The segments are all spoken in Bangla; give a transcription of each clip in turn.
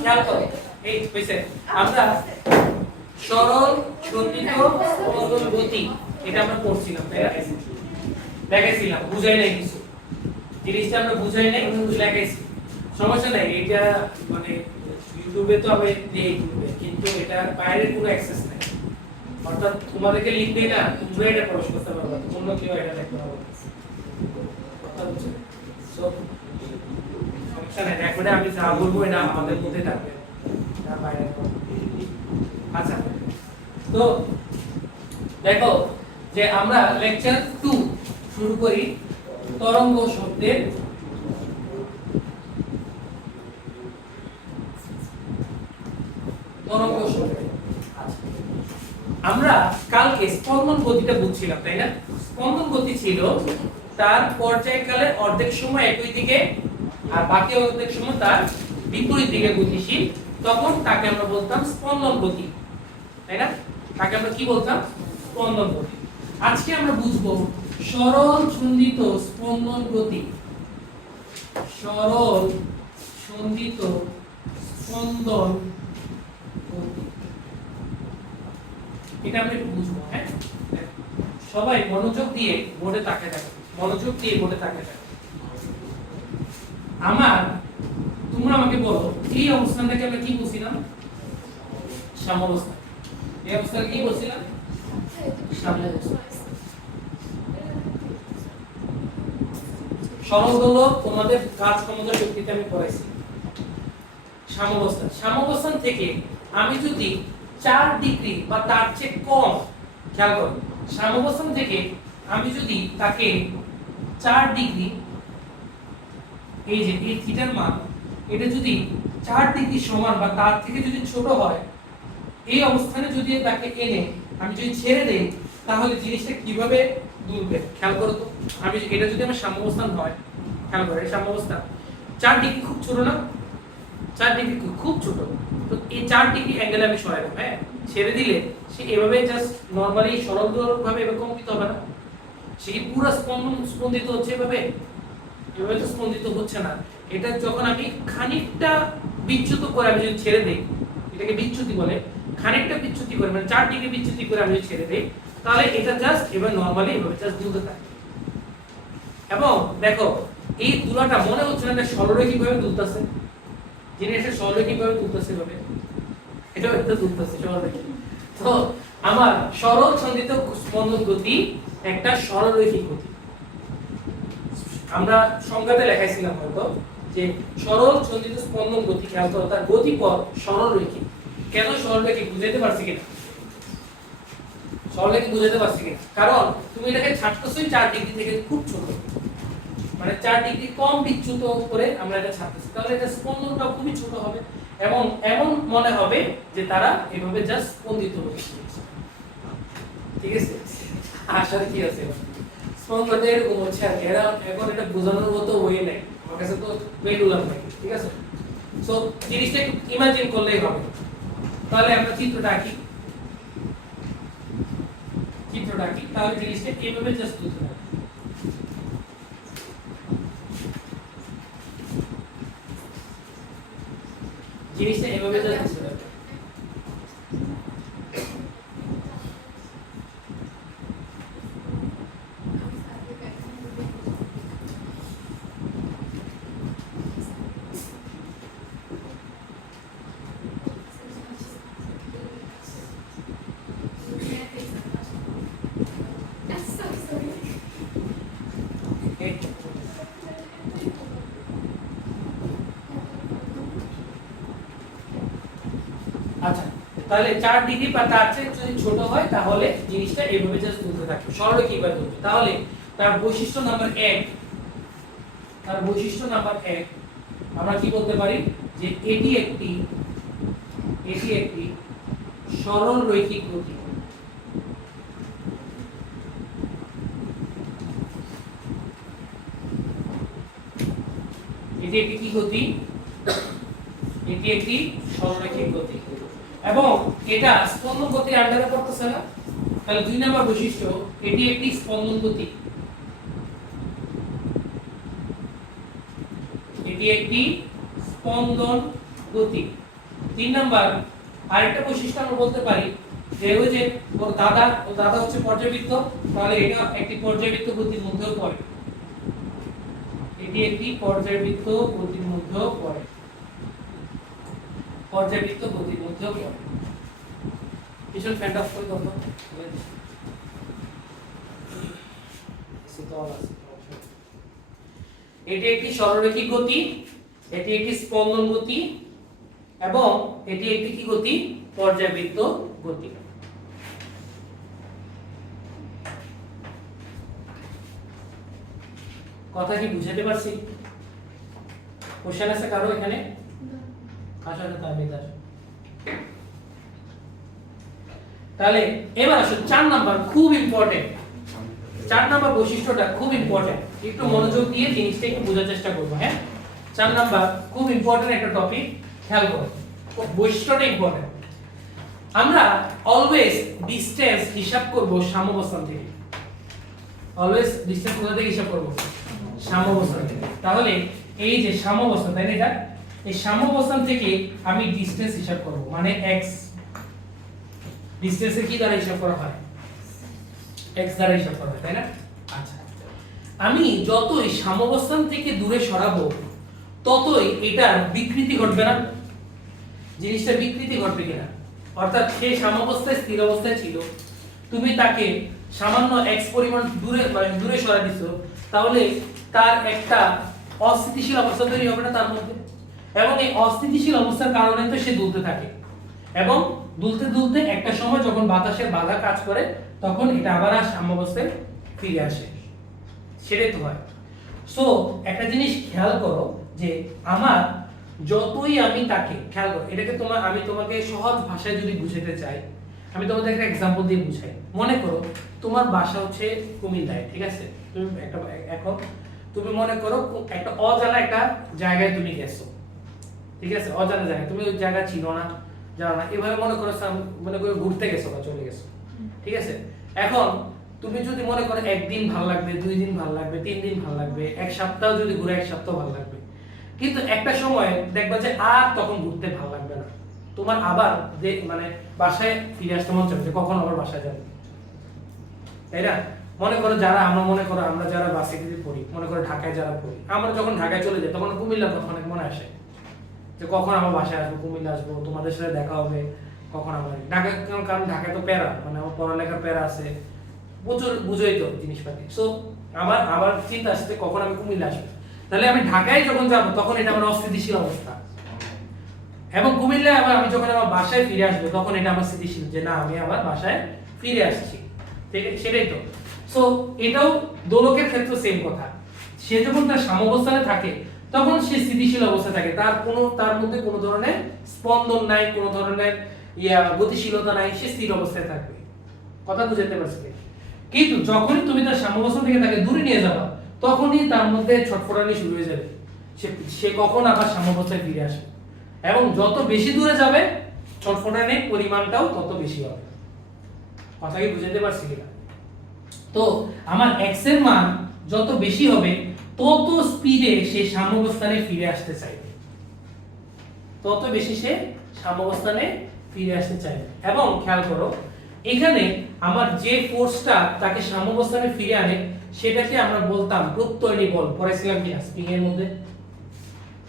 খেয়াল করো এই হইছে আমরা সরল সন্নিহিত স্পন্দন গতি এটা আমরা পড়ছিলাম তাই না দেখাইছিলাম বুঝাই নাই কিছু জিনিসটা আমরা বুঝাই নাই দেখাইছি সমস্যা নাই এটা মানে ইউটিউবে তো আমি দেই ইউটিউবে কিন্তু এটা বাইরের কোনো অ্যাক্সেস নাই অর্থাৎ তোমাদেরকে লিখবে না তোমরা এটা প্রবেশ করতে পারবে অন্য কেউ এটা দেখতে পারবে কথা বুঝছো সো সমস্যা নাই রেকর্ডে আমি যা বলবো এটা আমাদের মধ্যে থাকবে না বাইরে আচ্ছা তো দেখো যে আমরা লেকচার 2 শুরু করি তরঙ্গ শব্দের তরঙ্গ শব্দ আমরা কালকে স্পন্দন গতিটা বুঝছিলাম তাই না স্পন্দন গতি ছিল তার পর্যায়কালের অর্ধেক সময় একই দিকে আর বাকি অর্ধেক সময় তার বিপরীত দিকে গতিশীল তখন তাকে আমরা বলতাম স্পন্দন গতি তাই না তাকে আমরা কি বলতাম স্পন্দন গতি আজকে আমরা বুঝবো সরল সন্ধিত স্পন্দন গতি সরল সন্ধিত স্পন্দন গতি এটা আমরা একটু বুঝবো হ্যাঁ সবাই মনোযোগ দিয়ে বোর্ডে তাকিয়ে থাকো মনোযোগ দিয়ে বোর্ডে তাকিয়ে থাকো তোমরা আমাকে বলো এই অবস্থানটাকে আমরা কি বলছিলাম সাম্যাবস্থা এই অবস্থাকে কি বলছিলাম সাম্যাবস্থা সরল দোলক তোমাদের কাজ ক্ষমতা শক্তিতে আমি পড়াইছি সাম্যাবস্থান থেকে আমি যদি 4 ডিগ্রি বা তার চেয়ে কম খেয়াল করো সাম্যাবস্থান থেকে আমি যদি তাকে 4 ডিগ্রি এই যে এই থিটার মান এটা যদি 4 ডিগ্রি সমান বা তার থেকে যদি ছোট হয় এই অবস্থানে যদি তাকে এনে আমি যদি ছেড়ে দেই তাহলে জিনিসটা কিভাবে দুলবে খেয়াল করো তো আমি এটা যদি আমার সাম্যাবস্থান হয় খেয়াল করো এই সাম্যাবস্থান 4 ডিগ্রি খুব ছোট না 4 ডিগ্রি খুব ছোট তো এই 4 ডিগ্রি অ্যাঙ্গেলে আমি সরাই দেব হ্যাঁ ছেড়ে দিলে সে এভাবে জাস্ট নরমালি সরল দোলক ভাবে এভাবে কম্পিত হবে না সে কি পুরো স্পন্দিত হচ্ছে এভাবে তো স্পন্দিত হচ্ছে না এটা যখন আমি খানিকটা বিচ্যুত করে আমি যদি ছেড়ে দেই এটাকে বিচ্যুতি বলে খানিকটা বিচ্যুতি করে মানে 4 ডিগ্রি বিচ্যুতি করে আমি যদি ছেড়ে দেই তাহলে এটা জাস্ট এভাবে নরমালি এভাবে জাস্ট দুলতে থাকে এবং দেখো এই দুলাটা মনে হচ্ছে না এটা সরলরৈখিক ভাবে দুলতেছে জিনিসটা সরলরৈখিক ভাবে দুলতেছে ভাবে এটা একটা দুলতেছে সরলরৈখিক তো আমার সরল সন্ধিত স্পন্দন গতি একটা সরলরৈখিক গতি আমরা সংজ্ঞাতে লেখাইছিলাম হয়তো যে সরল সন্ধিত স্পন্দন গতি খেয়াল করো তার গতিপথ সরলরৈখিক কেন সরলরৈখিক বুঝাইতে পারছি কিনা সরলরৈখিক বুঝাইতে পারছি কিনা কারণ তুমি এটাকে ছাড়তেছই 4 ডিগ্রি থেকে খুব ছোট মানে 4 ডিগ্রি কম বিচ্যুত করে আমরা এটা ছাড়তেছি তাহলে এটা স্পন্দনটা খুবই ছোট হবে এবং এমন মনে হবে যে তারা এভাবে জাস্ট স্পন্দিত হচ্ছে ঠিক আছে আসলে কি আছে স্পন্দনটা এরকম হচ্ছে আর এরা এখন এটা বোঝানোর মতো ওয়ে নেই আমার কাছে তো পেন্ডুলাম নাই ঠিক আছে সো জিনিসটা একটু ইমাজিন করলেই হবে তাহলে আমরা চিত্রটা আঁকি তাহলে জিনিসটা এইভাবে জাস্ট বুঝতে হবে জিনিসটা এভাবে জাস্ট বুঝতে হবে আচ্ছা তাহলে 4 ডিগ্রি বা তার চেয়ে যদি ছোট হয় তাহলে জিনিসটা এইভাবে জাস্ট দুলতে থাকবে সরলরৈখিকভাবে দুলবে তাহলে তার বৈশিষ্ট্য নাম্বার 1 আমরা কি বলতে পারি যে এটি একটি সরলরৈখিক গতি এটি একটি কি গতি এটি একটি সরলরৈখিক গতি এবং এটা স্পন্দন গতির আন্ডারে পড়তেছে না তাহলে 2 নম্বর বৈশিষ্ট্য এটি একটি স্পন্দন গতি এটি একটি স্পন্দন গতি। 3 নাম্বার আরেকটা বৈশিষ্ট্য আমরা বলতে পারি যে ওই যে ওর দাদা হচ্ছে পর্যাবৃত্ত, তাহলে এটা একটি পর্যাবৃত্ত গতির মধ্যেও পড়ে। এটি একটি পর্যাবৃত্ত গতির মধ্যেও পড়ে। পর্যাবৃত্ত গতির মধ্যেও পড়ে। পিছন ফ্যানটা অফ করে দাও তো। এটি একটি সরলরেখিক গতি, এটি একটি স্পন্দন গতি এবং এটি একটি কি গতি? পর্যাবৃত্ত গতি। কথা কি বুঝাতে পারছি? কোশ্চেন আছে কারো এখানে? আসলে তাবিদার। তাহলে এবার আসো 4 নাম্বার, খুব ইম্পর্টেন্ট। 4 নাম্বার বৈশিষ্ট্যটা খুব ইম্পর্টেন্ট, একটু মনোযোগ দিয়ে জিনিসটা একটু বোঝার চেষ্টা করব। হ্যাঁ, 4 নাম্বার খুব ইম্পর্টেন্ট একটা টপিক, খেয়াল করো। বৈশিষ্ট্যটা ইম্পর্টেন্ট। আমরা অলওয়েজ ডিসটেন্স হিসাব করব সাম্যাবস্থান থেকে। অলওয়েজ ডিসটেন্স কোথা থেকে হিসাব করব? সাম্যাবস্থান থেকে। তাহলে এই যে সাম্যাবস্থান, তাই না? এটা এই সাম্যাবস্থান থেকে আমি ডিসটেন্স হিসাব করব, মানে x। ডিসটেন্সের কি দ্বারা হিসাব করা হয়? x দ্বারা হিসাব করা হয়, তাই না? আচ্ছা, আমি যতই সাম্যাবস্থান থেকে দূরে সরাবো ততই এটার বিকৃতি ঘটবে না? জিনিসটা বিকৃতি ঘটবে কিনা? অর্থাৎ সে সাম্যাবস্থায় স্থির অবস্থায় ছিল, তুমি তাকে সামান্য x পরিমাণ দূরে সরাই দিছো, তাহলে তার একটা অস্থিতিশীল অবস্থা তৈরি হবে না তার মধ্যে? এবং এই অস্থিতিশীল অবস্থার কারণে তো সে দুলতে থাকে, এবং দুলতে দুলতে একটা সময় যখন বাতাসের বাধা কাজ করে তখন এটা আবার সাম্যাবস্থায় ফিরে আসে। সেটাই তো হয়। সো একটা জিনিস খেয়াল করো যে আমার যতই আমি তাকে, খেয়াল করো এটাকে আমি তোমাকে সহজ ভাষায় যদি বুঝাতে চাই, আমি তোমাদের একটা एग्जांपल দিয়ে বুঝাই। মনে করো তোমার বাসা হচ্ছে কুমিল্লায়, ঠিক আছে? তুমি এখন তুমি মনে করো একটা অজানা একটা জায়গায় তুমি গেছো, ঠিক আছে? অজানা জায়গায়, তুমি ওই জায়গা ছিল না, জানো না, এভাবে মনে করো ঘুরতে গেছো বা চলে গেছো, ঠিক আছে? এখন তুমি যদি মনে করো একদিন ভালো লাগবে, 2 দিন ভালো লাগবে, 3 দিন ভালো লাগবে, এক সপ্তাহ যদি ঘুরে 1 সপ্তাহ ভালো লাগবে, কিন্তু একটা সময় দেখবা যে আর তখন ঘুরতে ভালো লাগবে না, তোমার আবার মানে বাসায় ফিরে আসতে মন চাইবে, কখন আবার বাসায় যাবে, তাই না? মনে করো আমরা যারা ভার্সিটিতে পড়ি, মনে করো ঢাকায় যারা পড়ি, আমরা যখন ঢাকায় চলে যাই তখন কুমিল্লার কথা অনেক মনে আসে যে কখন আমার বাসায় আসবো, কুমিল্লা আসবো, তোমাদের সাথে দেখা হবে, কখন আমার ঢাকা, কারণ ঢাকায় তো প্যারা, মানে আমার পড়ালেখার প্যারা আছে, প্রচুর বুঝোই তো জিনিসপাতি। সো আবার চিন্তা আসছে কখন আমি কুমিল্লা আসবো। তাহলে আমি ঢাকায় যখন যাব তখন এটা আমার অস্থিতিশীল অবস্থা, এবং কুমিল্লায় আবার আমি যখন আমার বাসায় ফিরে আসবো তখন এটা আমার স্থিতিশীল, যে না আমি আবার বাসায় ফিরে আসছি, ঠিক আছে? সেটাই তো। সো এটাও দোলকের ক্ষেত্রে সেম কথা। সে যখন তার সাম্যাবস্থানে থাকে তখন সে স্থিতিশীল অবস্থায় থাকে, তার মধ্যে কোনো ধরনের স্পন্দন নাই, কোনো ধরনের গতিশীলতা নাই, সে স্থির অবস্থায় থাকবে। কথা বুঝতে পারছি? কিন্তু যখনই তুমি তার সাম্যাবস্থান থেকে তাকে দূরে নিয়ে যাবা তখনই তার মধ্যে ছটফটানি শুরু হয়ে যাবে, সে কখন আবার সাম্যাবস্থায় ফিরে আসে, এবং যত বেশি দূরে যাবে ছটফটানির পরিমাণটাও তত বেশি হবে। কথা কি বুঝতে পারছি কিনা? তো আমার x এর মান যত বেশি হবে তত স্পিডে সে সাম্যাবস্থানে ফিরে আসতে চাইবে, তত বেশি সে সাম্যাবস্থানে ফিরে আসতে চাইবে। এবং খেয়াল করো এখানে আমার যে ফোর্সটা তাকে সাম্যাবস্থানে ফিরে আনে সেটাকে আমরা বলতাম প্রত্যয়নী বল। পড়াইছিলাম কি স্প্রিং এর মধ্যে?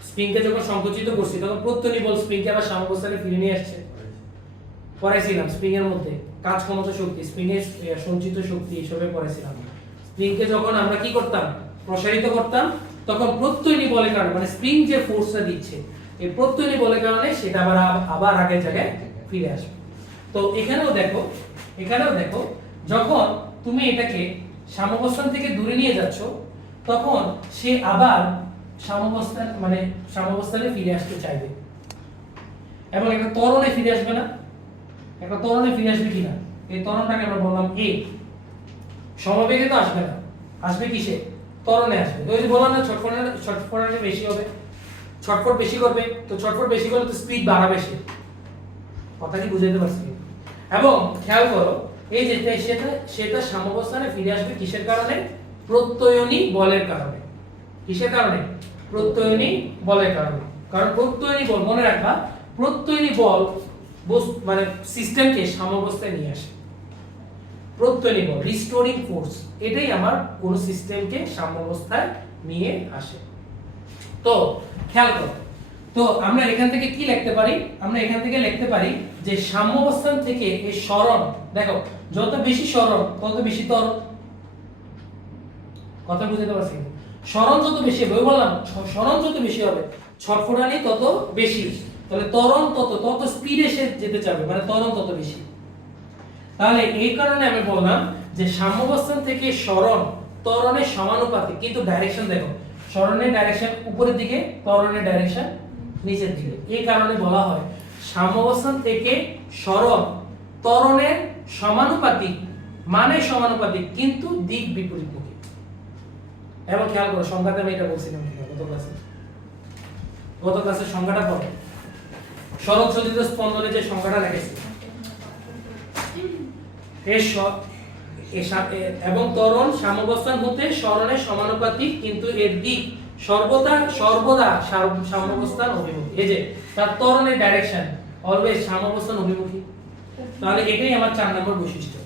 স্প্রিংকে যখন সংকুচিত করছি তখন প্রত্যয়নী বল স্প্রিংকে আবার সাম্যাবস্থানে ফিরে নিয়ে আসছে, পড়াইছিলাম স্প্রিং এর মধ্যে কাজ ক্ষমতা শক্তি, স্প্রিং এর সঞ্চিত শক্তি, এসবে পড়াইছিলাম। স্প্রিংকে যখন আমরা কি করতাম, প্রসারিত করতাম, তখন প্রত্যয়নী বলের কারণে, মানে স্প্রিং যে ফোর্সটা দিচ্ছে এই প্রত্যয়নী বলের কারণে সেটা আবার আগের জায়গায় ফিরে আসবে। তো এখানেও দেখো যখন তুমি এটাকে সাম্যাবস্থান থেকে দূরে নিয়ে যাচ্ছ তখন সে আবার সাম্যাবস্থানে ফিরে আসতে চাইবে, এবং একটা ত্বরণে ফিরে আসবে না? একটা ত্বরণে ফিরে আসবে কিনা, এই ত্বরণটাকে আমরা বললাম a। সমবেগে তো আসবে না, আসবে কিসে? ত্বরণে আসবে। তো ওই যে বললাম না ছটফটানি বেশি হবে, ছটফট বেশি করবে, তো ছটফট বেশি করলে তো স্পিড বাড়াবে সে। কথা কি বুঝাতে পারছি? এবং খেয়াল করো এই যে সেটা সাম্যাবস্থানে ফিরে আসবে কিসের কারণে? প্রত্যয়নী বলের কারণে। কিসের কারণে? প্রত্যয়নী বলের কারণে। কারণ প্রত্যয়নী বল মনে রাখবা, প্রত্যয়নী বল মানে সিস্টেমকে সাম্যাবস্থায় নিয়ে আসে। প্রত্যয়নী বল রিস্টোরিং ফোর্স, এটাই আমার কোন সিস্টেমকে সাম্যাবস্থায় নিয়ে আসে। তো খেয়াল করো, তো আমরা এখান থেকে কি লিখতে পারি? আমরা এখান থেকে লিখতে পারি যে সাম্যাবস্থান থেকে এই সরণ, দেখো যত বেশি সরণ তত বেশি ত্বরণ। কথা বুঝতে পারছি? সরণ যত বেশি হবে, বললাম সরণ যত বেশি হবে ছটফটানি তত বেশি, তাহলে ত্বরণ তত স্পিডে সে যেতে চাবে, মানে ত্বরণ তত বেশি। তাহলে এই কারণে আমি বললাম যে সাম্যাবস্থান থেকে সরণ ত্বরণের সমানুপাতিক, কিন্তু ডাইরেকশন দেখো, সরণের ডাইরেকশন উপরের দিকে, ত্বরণের ডাইরেকশন নিচের দিকে। এই কারণে বলা হয় সাম্যাবস্থান থেকে সরণ ত্বরণের সমানুপাতিক, মানে সমানুপাতিক কিন্তু দিক বিপরীতমুখী। এবং খেয়াল করো সংখ্যাতে আমি এটা বলছিলাম গত ক্লাসে সংখ্যাটা পড়ো, সরল চলিত স্পন্দনে যে সংখ্যাটা রেখেছি এবং ত্বরণ সাম্যাবস্থান হতে সরণের সমানুপাতিক কিন্তু এর দিক সর্বদা সাম্যাবস্থান অভিমুখী। এই যে তার ত্বরণের ডাইরেকশন অলওয়েজ সাম্যাবস্থান অভিমুখী। তাহলে এটাই আমার 4 নম্বর বৈশিষ্ট্য।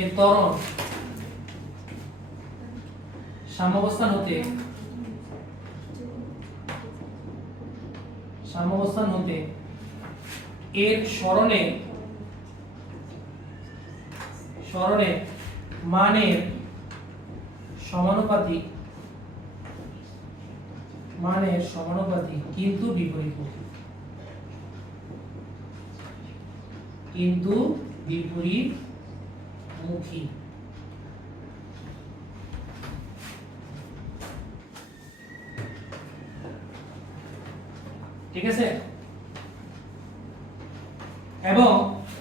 এর ত্বরণ সাম্যাবস্থান হতে এর সরণের মানের সমানুপাতিক কিন্তু বিপরীতমুখী। ঠিক আছে? এবং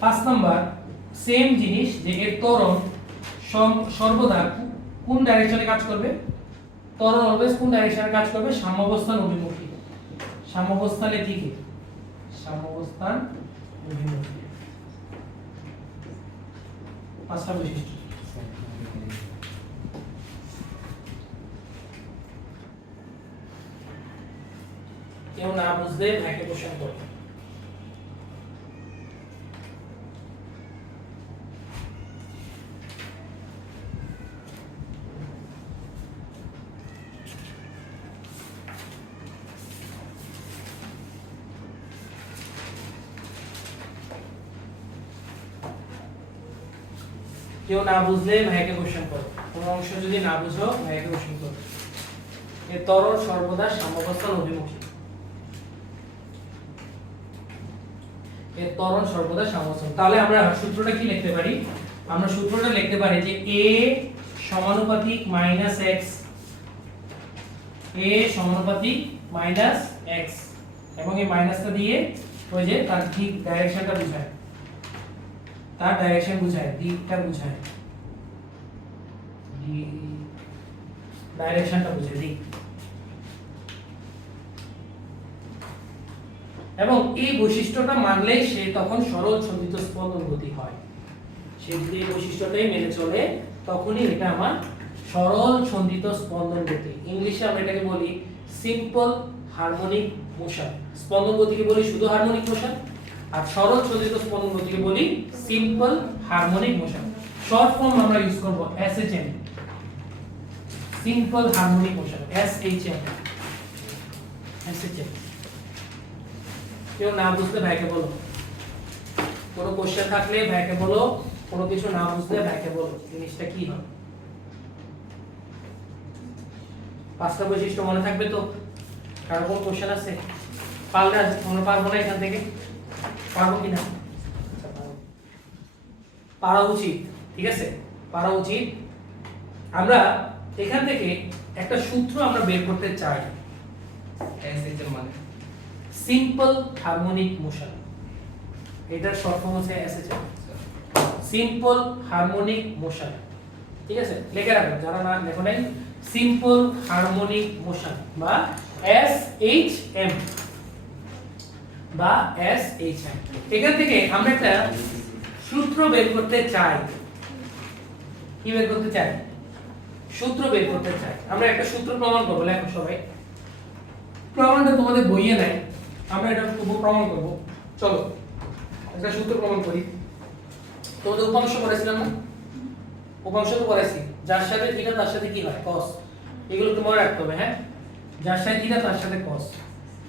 5 নাম্বার সেম জিনিস, যে এর ত্বরণ সর্বদা কোন ডাইরেকশনে কাজ করবে? ত্বরণ অলওয়েজ কোন ডাইরেকশনে কাজ করবে? সাম্যাবস্থান অভিমুখী, সাম্যাবস্থানের দিকে, সাম্যাবস্থান অভিমুখী। 5টা বৈশিষ্ট্য। কেউ না বুঝলে ভাইকে কোশ্চেন করো। কেউ না বুঝলে ভাইকে কোশ্চেন করো, কোনো অংশ যদি না বুঝো ভাইকে কোশ্চেন করো। এর ত্বরণ সর্বদা সাম্যাবস্থান অভিমুখী, এর ত্বরণ সর্বদা সাম্যাবস্থান। তাহলে আমরা সূত্রটা কি লিখতে পারি? আমরা সূত্রটা লিখতে পারি যে a সমানুপাতিক -x, a সমানুপাতিক -x, এবং এই মাইনাসটা দিয়ে ওই যে তার ঠিক ডাইরেকশনটা বোঝায়, তার ডাইরেকশন বোঝায়, দিকটা বোঝায়, ডাইরেকশনটা বোঝায়, দিক। এবং এই বৈশিষ্ট্যটা মানলেই সে তখন সরল সন্ধিত স্পন্দন গতি হয়। সে যদি এই বৈশিষ্ট্যটাই মেনে চলে তখনই এটা আমার সরল সন্ধিত স্পন্দন গতি। ইংলিশে আমরা এটাকে বলি সিম্পল হারমোনিক মোশন। স্পন্দন গতিকে বলি শুধু হারমোনিক মোশন, আর সরল সন্ধিত স্পন্দন গতিকে বলি simple harmonic motion. Short form আমরা ইউজ করব SHM, simple harmonic motion, SHM, SHM। কেউ না বুঝলে ভাইকে বলো, কোনো কোশ্চেন থাকলে ভাইকে বলো, কোনো কিছু না বুঝলে ভাইকে বলো জিনিসটা কি হবে। 5টা বৈশিষ্ট্য মনে থাকবে তো? কারো কোনো কোশ্চেন আছে? পারলে আমরা পারবো না এখান থেকে? পারবো কিনা? পারা উচিত, ঠিক আছে, পারা উচিত। আমরা এখান থেকে একটা সূত্র আমরা বের করতে চাই, SHM মানে সিম্পল হারমোনিক মোশন। এটার শর্ট ফর্ম হচ্ছে SHM, সিম্পল হারমোনিক মোশন। ঠিক আছে, লিখে রাখো যারা না লেখো নাই, সিম্পল হারমোনিক মোশন বা SHM বা SHM। এখান থেকে আমরা একটা সূত্র বের করতে চাই। কি বের করতে চাই? সূত্র বের করতে চাই, আমরা একটা সূত্র প্রমাণ করব। লেখো সবাই, প্রমাণটা তোমাদের বইয়ে নাই, আমরা এটা প্রমাণ করব। চলো একটা সূত্র প্রমাণ করি। তোমাদের উপাংশ পড়াইছিলাম না? উপাংশ তো পড়াইছি, যার সাথে থিটা তার সাথে কি হয় cos, এগুলো একটু মনে রাখতে হবে। হ্যাঁ, যার সাথে থিটা তার সাথে cos,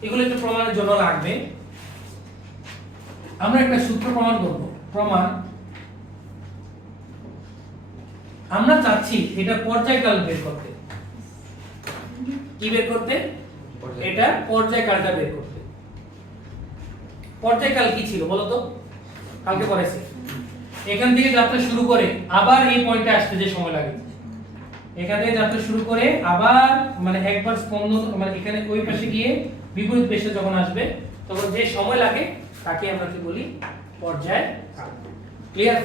এগুলো একটু প্রমাণের জন্য লাগবে। আমরা একটা সূত্র প্রমাণ করব। প্রমাণ, আমরা চাচ্ছি এটা পর্যায়কাল বের করতে। কি বের করতে? এটা পর্যায়কালটা বের করতে। পর্যায়কাল কি ছিল বলো তো? কালকে পড়াইছি। এখান থেকে যাত্রা শুরু করে আবার এই পয়েন্টে আসতে যে সময় লাগে, এখান থেকে যাত্রা শুরু করে আবার মানে একবার স্পন্দন মানে এখানে ওই পাশে গিয়ে বিপরীত পেশে যখন আসবে তখন যে সময় লাগে তাকে আমরা কি বলি? পর্যায়কাল। ক্লিয়ার?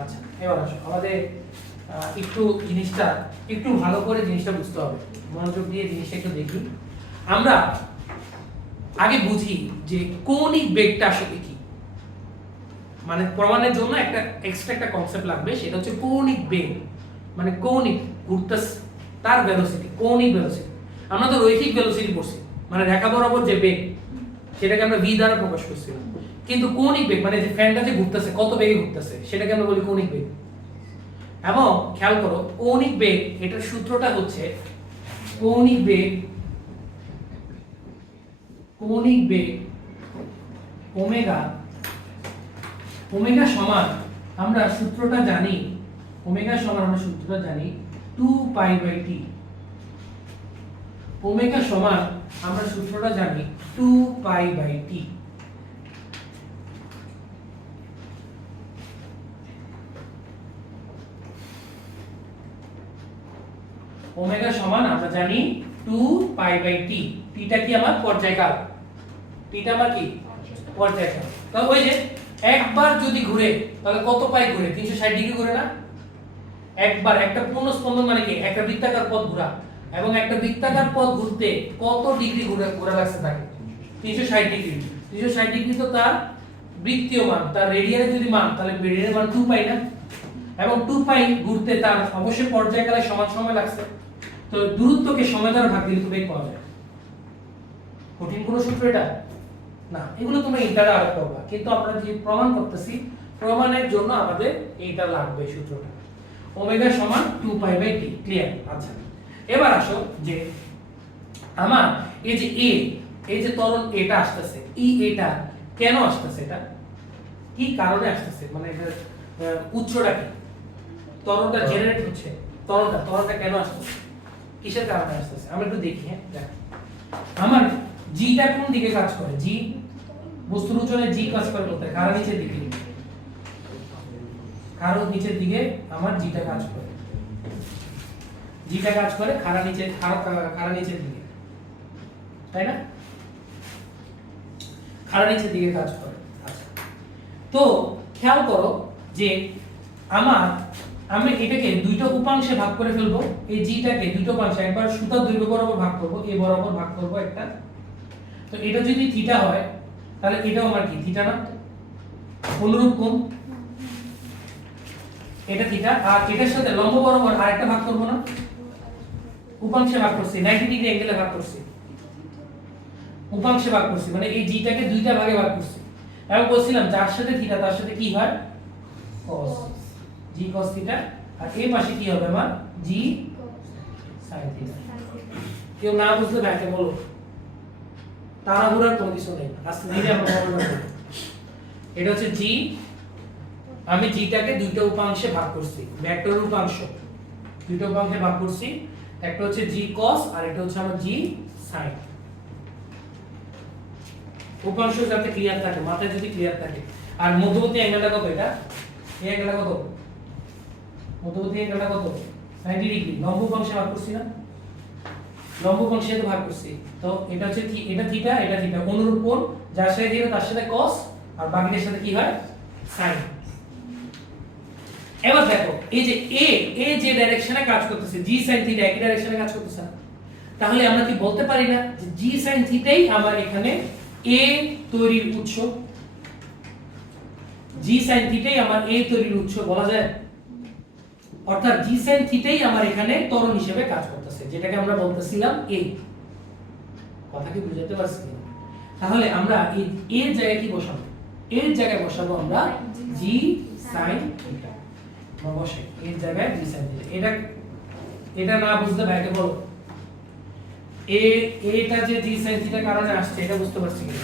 আচ্ছা, এবার আসো আমাদের একটু জিনিসটা একটু ভালো করে জিনিসটা বুঝতে হবে, মনোযোগ দিয়ে জিনিসটা একটু দেখি। আমরা আগে বুঝি যে কৌণিক বেগটা আসলে কি। মানে প্রমাণের জন্য একটা এক্সট্রা একটা কনসেপ্ট লাগবে, সেটা হচ্ছে কৌণিক বেগ। মানে কৌণিক ঘুরতেছে তার ভেলোসিটি, কৌণিক ভেলোসিটি। আমরা তো রৈখিক ভেলোসিটি পড়ছি, মানে রেখা বরাবর যে বেগ সেটাকে আমরা ভি দ্বারা প্রকাশ করছিলাম। কিন্তু কৌণিক বেগ মানে যে ফ্যানটা যে ঘুরতেছে কত বেগে ঘুরতেছে সেটাকে আমরা বলি কৌণিক বেগ। এবং খেয়াল করো কৌণিক বেগ এটার সূত্রটা হচ্ছে কৌণিক বেগ ওমেগা ওমেগা সমান আমরা সূত্রটা জানি, ওমেগা সমান আমরা সূত্রটা জানি 2π/t। ওমেগা সমান আমরা সূত্রটা জানি 2π/t। ওমেগা সমান আমরা জানি 2π/t। টিটা কি আমার পর্যায়কাল, টিটা আমার কি পর্যায়কাল। তাহলে ওই যে একবার যদি ঘুরে তাহলে কত পাই ঘুরে? 360 ডিগ্রি ঘুরে না? একবার একটা পূর্ণ স্পন্দন মানে কি? একটা বৃত্তাকার পথ ঘোরা, এবং একটা বৃত্তাকার পথ ঘুরতে কত ডিগ্রি ঘোরা লাগছে তাকে? 360 ডিগ্রি। 360 ডিগ্রি তো তার বৃত্তীয় মান, তার রেডিয়ানে যদি মান তাহলে রেডিয়ানের মান 2π না? এবং 2π ঘুরতে তার অবশ্যই পর্যায়কালে সমান সময় লাগছে। তো দূরত্বকে সময় দ্বারা ভাগ দিলে তো বেগ পাওয়া যায়। কঠিন কোনো সূত্র এটা না, এগুলো তোমরা ইন্টারে আরো করবা, কিন্তু আমরা যে প্রমাণ করতেছি প্রমাণের জন্য আমাদের এইটা লাগবে সূত্রটা, ওমেগা সমান 2π/t। ক্লিয়ার? আচ্ছা, এবার আসো যে আমার এই যে এই যে ত্বরণ এটা আসতেছে, এটা কেন আসতেছে? এটা কি কারণে আসতেছে? মানে এটা উৎসটা কি? ত্বরণটা জেনারেট হচ্ছে, ত্বরণটা কেন আসতেছে? কিসের কারণে আসতেছে? আমরা একটু দেখি। হ্যাঁ, দেখো আমার জিটা কোন দিকে কাজ করে? জি বস্তুর ওজনে জি কাজ করে কোথায়? কারণ নিচের দিকে, কারণ নিচের দিকে আমার জিটা কাজ করে, জিটা কাজ করে খাড়া নিচের দিকে, তাই না? খাড়া নিচের দিকে কাজ করে। আচ্ছা, তো খেয়াল করো যে আমি এটাকে দুইটা উপাংশে ভাগ করে ফেলবো। এই জিটাকে দুইটা উপাংশে, একবার সুতার দৈর্ঘ্য বরাবর ভাগ করব, এই বরাবর ভাগ করব একটা। তো এটা যদি থিটা হয় তাহলে এটাও আমার কি থিটা না? অনুরূপ কোণ, এটা থিটা। আর এটার সাথে লম্ব বরাবর আরেকটা ভাগ করব না? উপাংশে ভাগ করছি, 90 ডিগ্রি অ্যাঙ্গেলে ভাগ করছি, উপাংশে ভাগ করছি, মানে এই জিটাকে দুইটা ভাগে ভাগ করছি। এবং বলছিলাম যার সাথে থিটা তার সাথে কি হয়? cos, g cos theta. আর এই পাশে কি হবে আমার? g sin theta. কেউ না বুঝলে ব্যাকে বলো, তাড়াহুড়ার কোনো কিছু নেই, আস্তে ধীরে আমরা বলবো। এটা হচ্ছে g, আমি জিটাকে দুইটা উপাংশে ভাগ করছি, ভেক্টরের উপাংশ দুইটা উপাংশে ভাগ করছি, একটা হচ্ছে g cos আর একটা হচ্ছে আমার g sin। উপাংশ যাতে ক্লিয়ার থাকে, মাথায় যদি ক্লিয়ার থাকে। আর মধ্যবর্তী অ্যাঙ্গেলটা কত? এটা এই অ্যাঙ্গেলটা কত? মধ্যবর্তী অ্যাঙ্গেলটা কত? 90 ডিগ্রি। লম্ব উপাংশে ভাগ করছি না? লম্ব উপাংশে তো ভাগ করছি। তো এটা হচ্ছে এটা থিটা, এটা থিটা, অনুরূপ কোণ, যার সাথে থিটা তার সাথে cos, আর বাকিটার সাথে কি হয়? sin। এবার দেখো এই যে এ যে ডাইরেকশনে কাজ করতেছে, g sin থিটা একই ডাইরেকশনে কাজ করতেছে না? তাহলে আমরা কি বলতে পারি না যে g sin থিটাই আমার এখানে a তৈরির উৎস? g sin থিটাই আমার a তৈরির উৎস বলা যায়? অর্থাৎ জি sin থিটাই আমার এখানে ত্বরণ হিসেবে কাজ করতেছে, যেটাকে আমরা বলতেছিলাম a। কথা কি বুঝাতে পারছি? তাহলে আমরা এই এর জায়গায় কি বসাবো? এর জায়গায় বসাবো আমরা জি sin থিটা। আমরা বসাই এর জায়গায় জি sin থিটা। এটা না বুঝলে ভাইকে বলো, এটা যে জি sin থিটা কারণে আসছে এটা বুঝতে পারছি কি?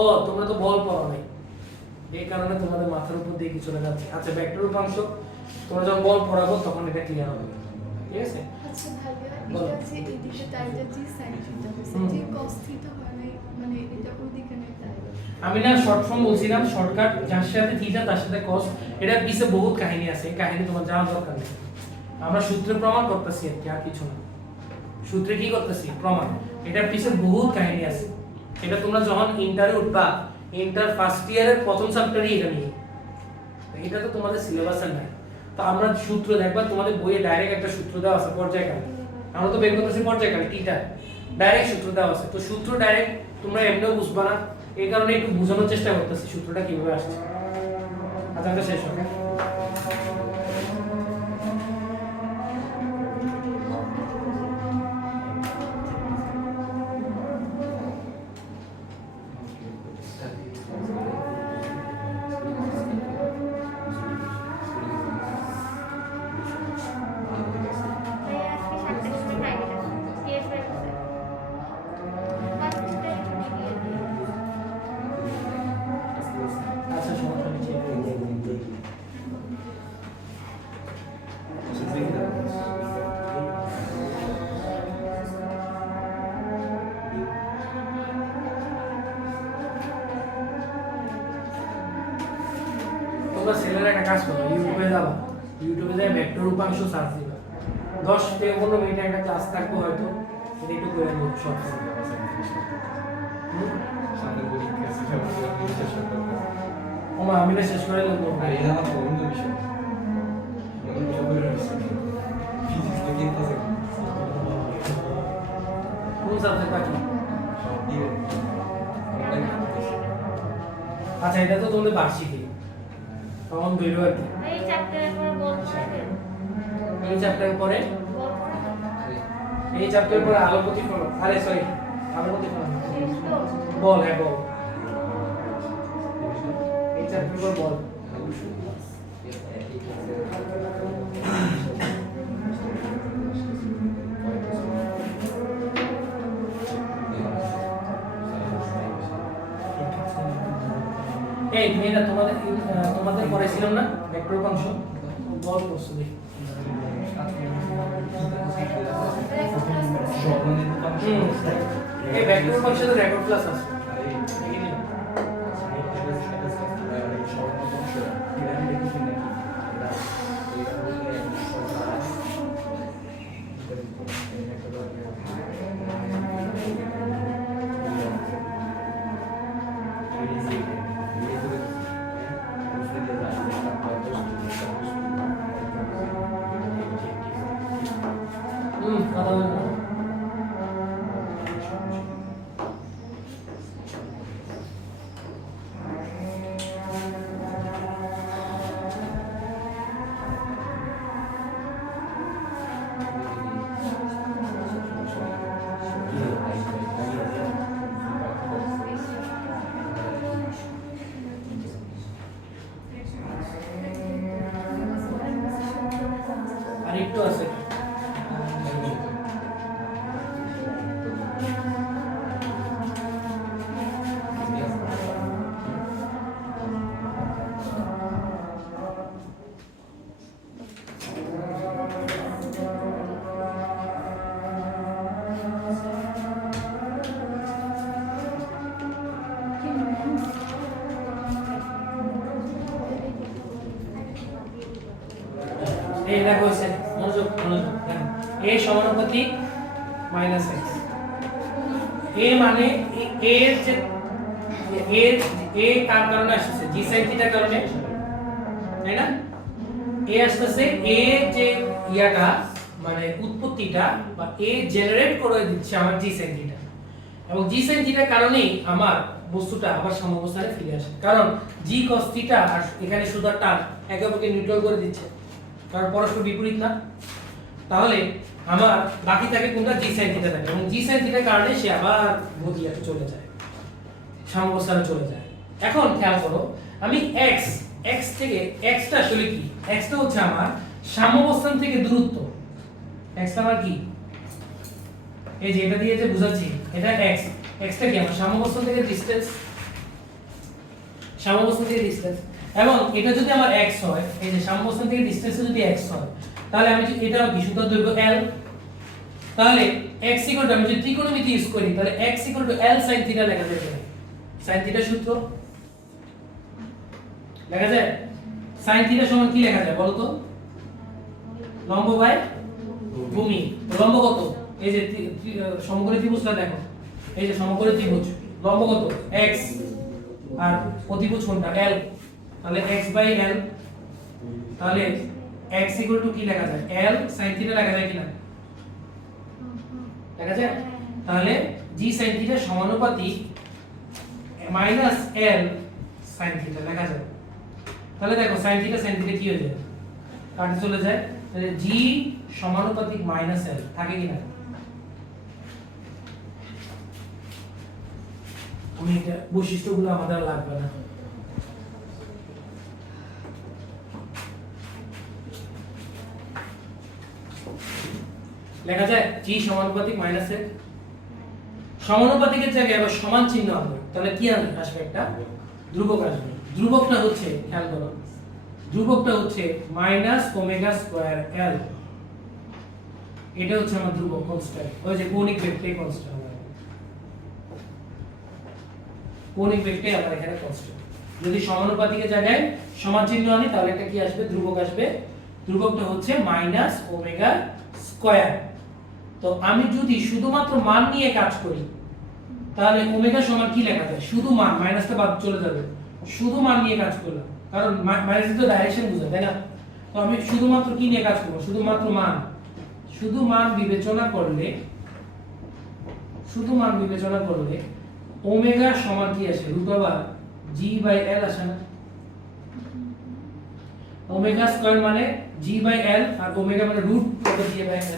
ও তোমরা তো বল পড়ো নাই, এই কারণে তোমাদের মাথার উপর দিয়ে কিছু চলে যাচ্ছে। আচ্ছা ভেক্টর উপাংশ তোমরা যখন বল পড়াবো তখন এটা ক্লিয়ার হবে, ঠিক আছে? আচ্ছা ভাইয়া, এটা যে এদিকে তাইটা জি sin থিটা হইছে, যে cos থিটা হয় নাই, মানে এটা ওদিকে নাই তাই। আমি না শর্ট ফর্ম বলছিলাম, শর্টকাট, যার সাথে থিটা তার সাথে cos, এটা পিছে বহুত কাহিনী আছে, এই কাহিনী তোমার জানা দরকার নেই। আমরা সূত্রে প্রমাণ করতেছি আর কিছু না। সূত্রে কি করতেছি? প্রমাণ। এটা পিছে বহুত কাহিনী আছে, এটা তোমরা যখন ইন্টারে উঠবা, ইন্টার ফার্স্ট ইয়ারের প্রথম চ্যাপ্টারই এটা নিয়ে, এটা তো তোমাদের সিলেবাসে নাই। তো আমরা সূত্র দেখবা, তোমাদের বইয়ে ডাইরেক্ট একটা সূত্র দেওয়া আছে পর্যায়ক্রমে, আমরা তো বের করতেছি পর্যায়ক্রমে থিটা, ডাইরেক্ট সূত্র দেওয়া আছে। তো সূত্র ডাইরেক্ট তোমরা এমনিও বুঝবা না, এই কারণে একটু বোঝানোর চেষ্টা করতেছি সূত্রটা কিভাবে আসছে। আচ্ছা এটা শেষ হবে। আচ্ছা সমস্যা নেই, ঠিক আছে। তোমরা ছেলেরা একটা কাজ করো, ইউটিউবে যাবা, ইউটিউবে যাই ভেক্টর উপাংশ সার্চ দিবা, 10 থেকে 15 মিনিট একটা ক্লাস থাকবে হয়তো, এটা একটু করে নিও শর্ট ওমা আমি শেষ করে দেবো। কোন সাবজেক্ট বাকি? আচ্ছা এটা তো তোমাদের বার্ষিকী, তখন বেরো আর কি। এই চ্যাপ্টারের পর বল পড়াবে, এই চ্যাপ্টারের পরে, বল পড়াবে এই চ্যাপ্টারের পরে আলো প্রতিফলন, আরে সরি আলো প্রতিফলন শেষ তো। বল, হ্যাঁ বল, এই চ্যাপ্টারের পর বল। এই মেয়েরা তোমাদের পড়াইছিলাম না ভেক্টর উপাংশ, বল করছো দেখি। এই ভেক্টর উপাংশের রেকর্ড ক্লাস আছে। কথা বলবো না। আর একটু আছে। এই দেখো হইছে, মনোযোগ মনোযোগ দেখো, a সমানুপাতি মাইনাস x, a মানে a এর যে a কার কারণে আসছে? g sin থিটার কারণে, তাই না? a আসছে a যে ইয়াটা মানে উৎপত্তিটা বা a জেনারেট করে দিচ্ছে আমার g sin থিটা, এবং জি sin থিটার কারণেই আমার বস্তুটা আবার সমঅবস্থানে ফিরে আসে, কারণ জি cos থিটা আর এখানে শুধু টান একে অপরকে নিউট্রাল করে দিচ্ছে, কারণ পরস্পর বিপরীত না। তাহলে আমার বাকি থাকে কোনটা, জি sin থিটা থাকে, এবং জি sin থিটার কারণে সে আবার বদলে চলে যায়, সমঅবস্থানে চলে যায়। এখন খেয়াল করো, আমি x থেকে x টা আসলে কি, x টা হচ্ছে আমার সমঅবস্থান থেকে দূরত্ব। x টা আমার কি, এই যে এটা দিয়ে যে বুঝাচ্ছি, এটা x টা কি আমার সমঅবস্থান থেকে ডিসটেন্স, সমঅবস্থান থেকে ডিসটেন্স। এবং এটা যদি আমার x হয়, এই যে সমঅবস্থান থেকে ডিসটেন্স যদি x হয়, তাহলে আমি যদি এটা কি সূত্র দৈর্ঘ্য l, তাহলে x আমি যদি ত্রিকোণমিতি ইউজ করি, তাহলে x l sin থিটা লেখা যাবে। sin থিটা সূত্র লেখা যায়, sin থিটা সমান কি লেখা যায় বলো তো, লম্ব বাই ভূমি। লম্ব কত, এই যে সমকোণী ত্রিভুজটা দেখো, এই যে সমকোণী ত্রিভুজ, লম্ব কত x আর অতিভুজ কোনটা l, তাহলে x বাই l, তাহলে x কি লেখা যায়, l sin থিটা লেখা যায় কিনা, লেখা যায়। তাহলে g sin থিটা সমানুপাতিক মাইনাস l sin থিটা লেখা যায়। তাহলে দেখো sin থিটা কি হয়ে যায়, কাটে চলে যায়, তাহলে g সমানুপাতিক মাইনাস l থাকে কিনা, আমি এটা বৈশিষ্ট্যগুলো আমাদের লাগবে না। লেখা যায় g সমানুপাতিক মাইনাস l, সমানুপাতিকের জায়গায় আবার সমান চিহ্ন আনবে, তাহলে কি আসবে, একটা ধ্রুবক আসবে। ধ্রুবকটা হচ্ছে, খেয়াল করো, ধ্রুবকটা হচ্ছে মাইনাস ওমেগা স্কয়ার l, এটা হচ্ছে আমার ধ্রুবক কনস্ট্যান্ট, ওই যে কৌণিক বেগটাই কনস্ট্যান্ট, কৌণিক বেগটাই আমার এখানে কনস্ট্যান্ট। যদি সমানুপাতিকের জায়গায় সমান চিহ্ন আনি, তাহলে এটা কি আসবে, ধ্রুবক আসবে। ধ্রুবকটা হচ্ছে মাইনাস ওমেগা স্কয়ার। তো আমি যদি শুধুমাত্র মান নিয়ে কাজ করি, তাহলে ওমেগা সমান কি লেখা যায়, শুধু মান, মাইনাসটা বাদ চলে যাবে, শুধু মান নিয়ে কাজ করলাম, কারণ মাইনাস তো ডাইরেকশন বোঝায়, তাই না। তো আমি শুধুমাত্র কি নিয়ে কাজ করব, শুধুমাত্র মান, শুধু মান বিবেচনা করলে, শুধু মান বিবেচনা করলে ওমেগা সমান কি আসে, √g বাই l আসে না। ওমেগা স্কয়ার মানে g বাই l, আর ওমেগা মানে রুট কত g বাই l।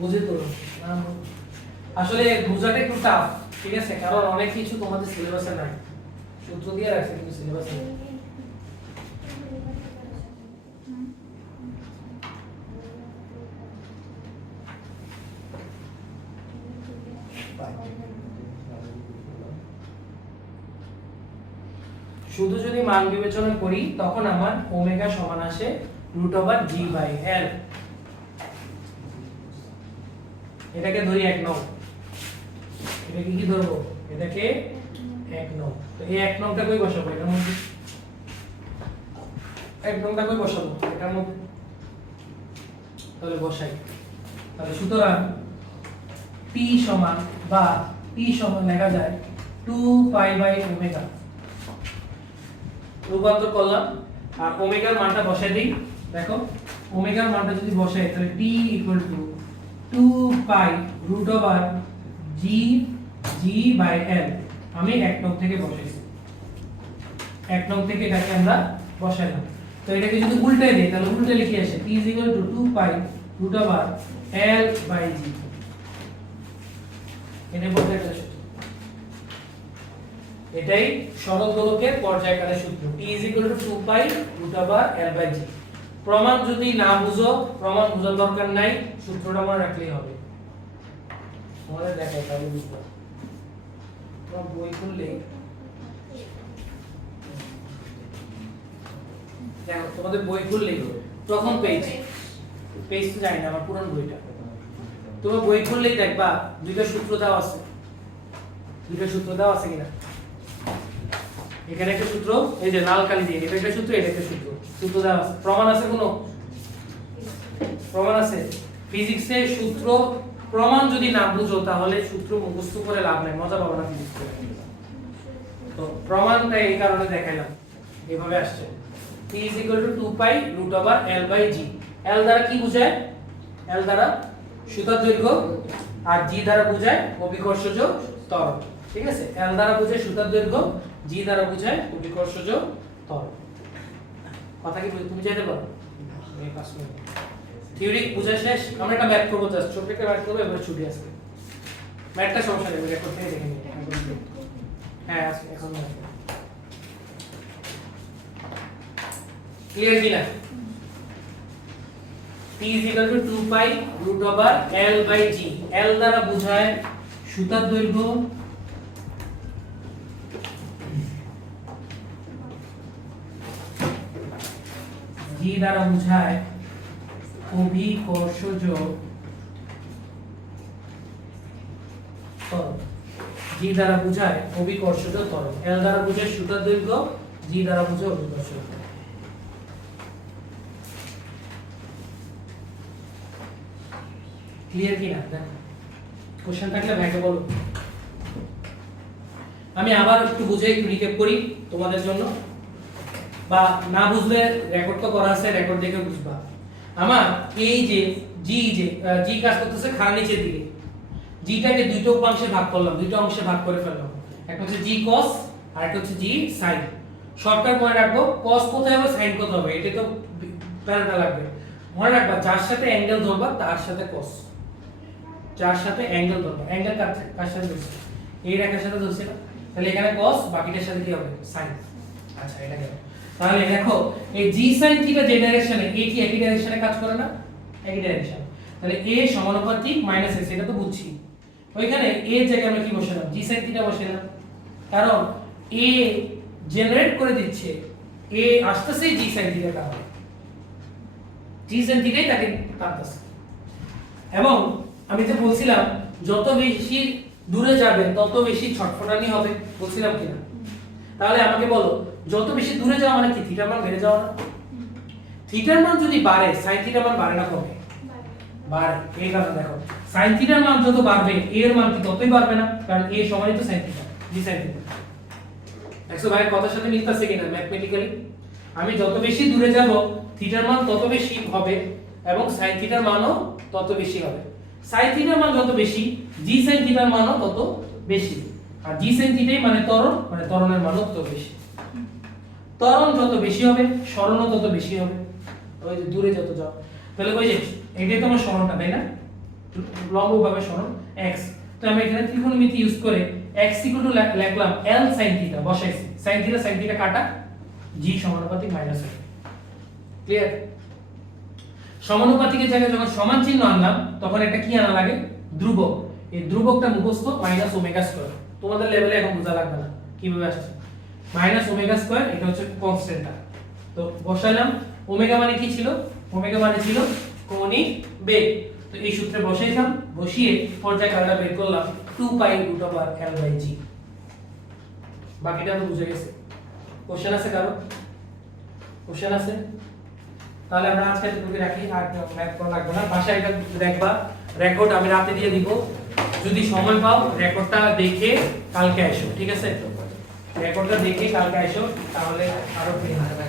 বুঝে তো আসলে বোঝাটা একটু টাফ, ঠিক আছে, কারণ অনেক কিছু তোমাদের সিলেবাসে নাই, সূত্র দিয়ে রাখছে কিন্তু সিলেবাসে নাই। শুধু যদি মান বিবেচনা করি, তখন আমার ওমেগা সমান আসে √g বাই l। এটাকে ধরি 1 নং, এটাকে কি ধরবো, এটাকে 1 নং। তো এই 1 নংটা কই বসাবো, এটার মধ্যে 1 নংটা কই বসাবো, এটার মধ্যে, তাহলে বসাই। তাহলে সুতরাং p সমান, বা p সমান লেখা যায় 2 পাই বাই ওমেগা, রূপান্তর করলাম, আর ওমেগার মানটা বসাই দেই। দেখো ওমেগার মানটা যদি বসাই, তাহলে t 2 pi √g by l, আমি 1 নং থেকে বসাইছি, 1 নং থেকে এটাকে আমরা বসাইলাম। তো এটাকে যদি উল্টাই দেই, তাহলে উল্টে লিখে আসে t 2 pi √l by g, এটা বলতে একটা সূত্র, এটাই সরল দোলকের পর্যায়কালের সূত্র, t 2 pi √l by g। প্রমাণ যদি না বুঝো, প্রমাণ বোঝার দরকার নাই, সূত্রটা মনে রাখলেই হবে। তোমাদের দেখাই তাহলে বুঝবো, তোমার বই খুললে দেখো, তোমাদের বই খুললেই প্রথম পেজ, পেজ তো জানি না আমার পুরান বইটা, তোমার বই খুললেই দেখবা দুইটা সূত্র দেওয়া আছে, দুইটা সূত্র দেওয়া আছে কিনা, এখানে একটা সূত্র, এই যে লাল কালি দিয়ে, এটা একটা সূত্র, এটা একটা সূত্র, সূত্র দেওয়া আছে। প্রমাণ আছে, কোনো প্রমাণ আছে? ফিজিক্সে সূত্র প্রমাণ যদি না বুঝো, তাহলে সূত্র মুখস্থ করে লাভ নাই, মজা পাবে না ফিজিক্স করে। তো প্রমাণটা এই কারণে দেখাইলাম, এইভাবে আসছে। t is equal to 2 pi root over l by g। l দ্বারা কি বোঝায়? l দ্বারা সুতার দৈর্ঘ্য আর g দ্বারা বোঝায় অভিকর্ষজ ত্বরণ। ঠিক আছে, l দ্বারা বোঝায় সুতার দৈর্ঘ্য, g দ্বারা বোঝায় অভিকর্ষজ ত্বরণ। কথা কি তুমি জানতে পারো? এই 5 মিনিট থিওরি বুঝা শেষ। আমরা একটা ম্যাথ করব, জাস্ট ছোট একটা ম্যাথ করব, এবারে ছুটি আসবে। ম্যাথটা সমস্যা নেই, রেকর্ড থেকে দেখে নিই। হ্যাঁ আছে এখন। ক্লিয়ার কি না? t is equal to 2 pi root over l by g। l দ্বারা বোঝায় সুতার দৈর্ঘ্য, g দ্বারা বোঝায় অভিকর্ষজ ত্বরণ। g দ্বারা বোঝায় অভিকর্ষজ ত্বরণ, l দ্বারা বোঝায় সুতার দৈর্ঘ্য, g দ্বারা বোঝায় অভিকর্ষজ ত্বরণ। ক্লিয়ার কি না? দেখো কোশ্চেন থাকলে ভাইকে বলো। আমি আবার একটু বুঝাই, একটু রিক্যাপ করি তোমাদের জন্য, বা না বুঝলে রেকর্ড তো করা আছে, রেকর্ড দেখে বুঝবা। আমার এই যে জি কাজ করতেছে খাড়া নিচের দিকে, জিটাকে দুটো অংশে ভাগ করলাম, দুটো অংশে ভাগ করে ফেললাম। একটা হচ্ছে জি cos আর একটা হচ্ছে জি sin। শর্টকাট মনে রাখবো cos কোথায় হবে, sin কোথায় হবে, এটা তো প্যারাটা লাগবে। মনে রাখবা যার সাথে অ্যাঙ্গেল ধরবা তার সাথে cos, যার সাথে অ্যাঙ্গেল ধরবা। অ্যাঙ্গেল কার সাথে ধরছি? এই রেখার সাথে ধরছি না, তাহলে এখানে cos, বাকিটার সাথে কি হবে? sin। আচ্ছা এটা গেল। তাহলে দেখো এই জি sin থিটা যে ডাইরেকশনে, এই কি একই ডাইরেকশনে কাজ করে না? একই ডাইরেকশন। তাহলে a সমানুপাতিক মাইনাস x, এটা তো বুঝছি। ওইখানে a এর জায়গায় আমরা কি বসালাম? জি sin থিটা বসালাম, কারণ a জেনারেট করে দিচ্ছে, a আসতেছে জি sin থিটাটা হবে, জি sin থিটাই তাকে টানতেছে। এবং আমি যে বলছিলাম যত বেশি দূরে যাবে তত বেশি ছটফটানি হবে, বলছিলাম কিনা? তাহলে আমাকে বলো যত বেশি দূরে যাওয়া মানে কি থিটার মান বেড়ে যাওয়া না? থিটার মান যদি বাড়ে sin থিটার মান বাড়ে না কমে? বাড়ে। এই কারণে দেখো sin থিটার মান যত বাড়বে a এর মান কি ততই বাড়বে না, কারণ a সমানই তো sin থিটা, জি sin থিটা। দেখো ভাই কথার সাথে মিলতেছে কিনা ম্যাথমেটিক্যালি? আমি যত বেশি দূরে যাব থিটার মান তত বেশি হবে এবং sin থিটার মানও তত বেশি হবে। sin থিটার মান যত বেশি জি sin থিটার মানও তত বেশি, আর জি sin থিটাই মানে ত্বরণ, মানে ত্বরণের মানও তত বেশি। ত্বরণ যত বেশি হবে সরণও তত বেশি হবে, ওই যে দূরে যত যাও। তাহলে ওই যে এটাই তো আমার সরণটা, তাই না? লম্বভাবে সরণ x। তো আমি এখানে ত্রিকোণমিতি ইউজ করে x লিখলাম l sin থিটা, বসাইছি sin থিটা কাটা, g সমানুপাতিক মাইনাস হবে। ক্লিয়ার? সমানুপাতিকের জায়গায় যখন সমান চিহ্ন আনলাম তখন একটা কি আনা লাগে? ধ্রুবক। এই ধ্রুবকটা মুখস্থ মাইনাস ওমেগা স্কয়ার। তোমাদের লেভেলে এখন বোঝা লাগবে না কিভাবে আসছে। মাইনাস ওমেগা স্কয়ার এটা হচ্ছে কনস্ট্যান্টটা। তো বসাইলাম, ওমেগা মানে কি ছিল? ওমেগা মানে ছিল কৌণিক বেগ। তো এই সূত্রে বসাইলাম, বসিয়ে পর্যায়কালটা বের করলাম 2 pi root over l by g। বাকিটা তো বুঝে গেছে। কোশ্চেন আছে কারো? কোশ্চেন আছে? তাহলে আমরা আজকে এতটুকু রাখি, আর ম্যাথ করা লাগবে না। বাসায় এটা দেখবা, রেকর্ড আমি রাতে দিয়ে দিব। যদি সময় পাও রেকর্ডটা দেখে কালকে আসো, ঠিক আছে? রেকর্ডটা দেখে কালকে আসো, তাহলে আরো ফ্রি হবে।